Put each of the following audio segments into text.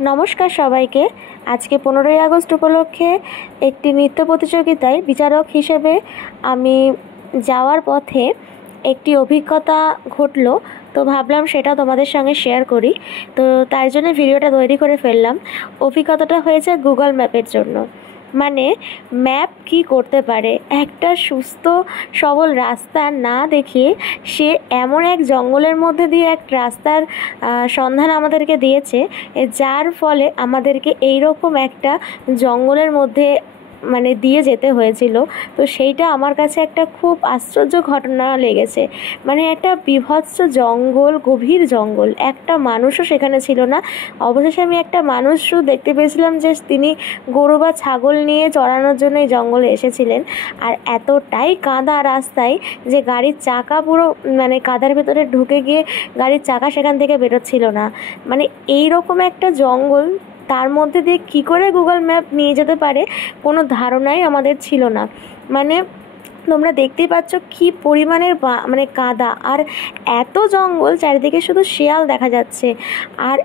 নমস্কার সবাইকে। আজকে 15ই আগস্ট উপলক্ষে একটি নৃত্য প্রতিযোগিতায় বিচারক হিসেবে আমি যাওয়ার পথে একটি অভিজ্ঞতা ঘটলো, তো ভাবলাম সেটা তোমাদের সঙ্গে শেয়ার করি। তো তার জন্য ভিডিওটা তৈরি করে ফেললাম। অভিজ্ঞতাটা হয়েছে গুগল ম্যাপের জন্য। মানে ম্যাপ কি করতে পারে, একটা সুস্থ সবল রাস্তা না দেখিয়ে সে এমন এক জঙ্গলের মধ্যে দিয়ে এক রাস্তার সন্ধান আমাদেরকে দিয়েছে, যার ফলে আমাদেরকে এইরকম একটা জঙ্গলের মধ্যে দিয়ে যেতে হয়েছিল। তো সেইটা আমার কাছে একটা খুব আশ্চর্য ঘটনা লেগেছে। একটা বীভৎস জঙ্গল, গভীর জঙ্গল, একটা মানুষও সেখানে ছিল না। অবশেষে আমি একটা মানুষও দেখতে পেয়েছিলাম যে তিনি গরু বা ছাগল নিয়ে চড়ানোর জন্য এই জঙ্গলে এসেছিলেন। আর এতটাই কাদা রাস্তায় যে গাড়ির চাকা পুরো কাদার ভেতরে ঢুকে গিয়ে গাড়ির চাকা সেখান থেকে বেরোচ্ছিল না। এইরকম একটা জঙ্গল, তার মধ্যে দিয়ে কী করে গুগল ম্যাপ নিয়ে যেতে পারে কোনো ধারণাই আমাদের ছিল না। তোমরা দেখতেই পাচ্ছ কী পরিমাণের কাদা, আর এত জঙ্গল, চারিদিকে শুধু শেয়াল দেখা যাচ্ছে, আর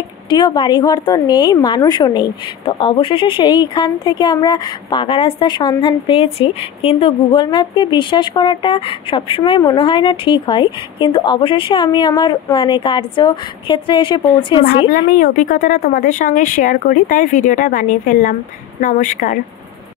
একটিও বাড়িঘর তো নেই, মানুষও নেই। তো অবশেষে সেইখান থেকে আমরা পাকা রাস্তার সন্ধান পেয়েছি। কিন্তু গুগল ম্যাপকে বিশ্বাস করাটা সবসময় মনে হয় না ঠিক হয়, কিন্তু অবশেষে আমি আমার কার্যক্ষেত্রে এসে পৌঁছেছি। ভাবলাম এই অভিজ্ঞতাটা তোমাদের সঙ্গে শেয়ার করি, তাই ভিডিওটা বানিয়ে ফেললাম। নমস্কার।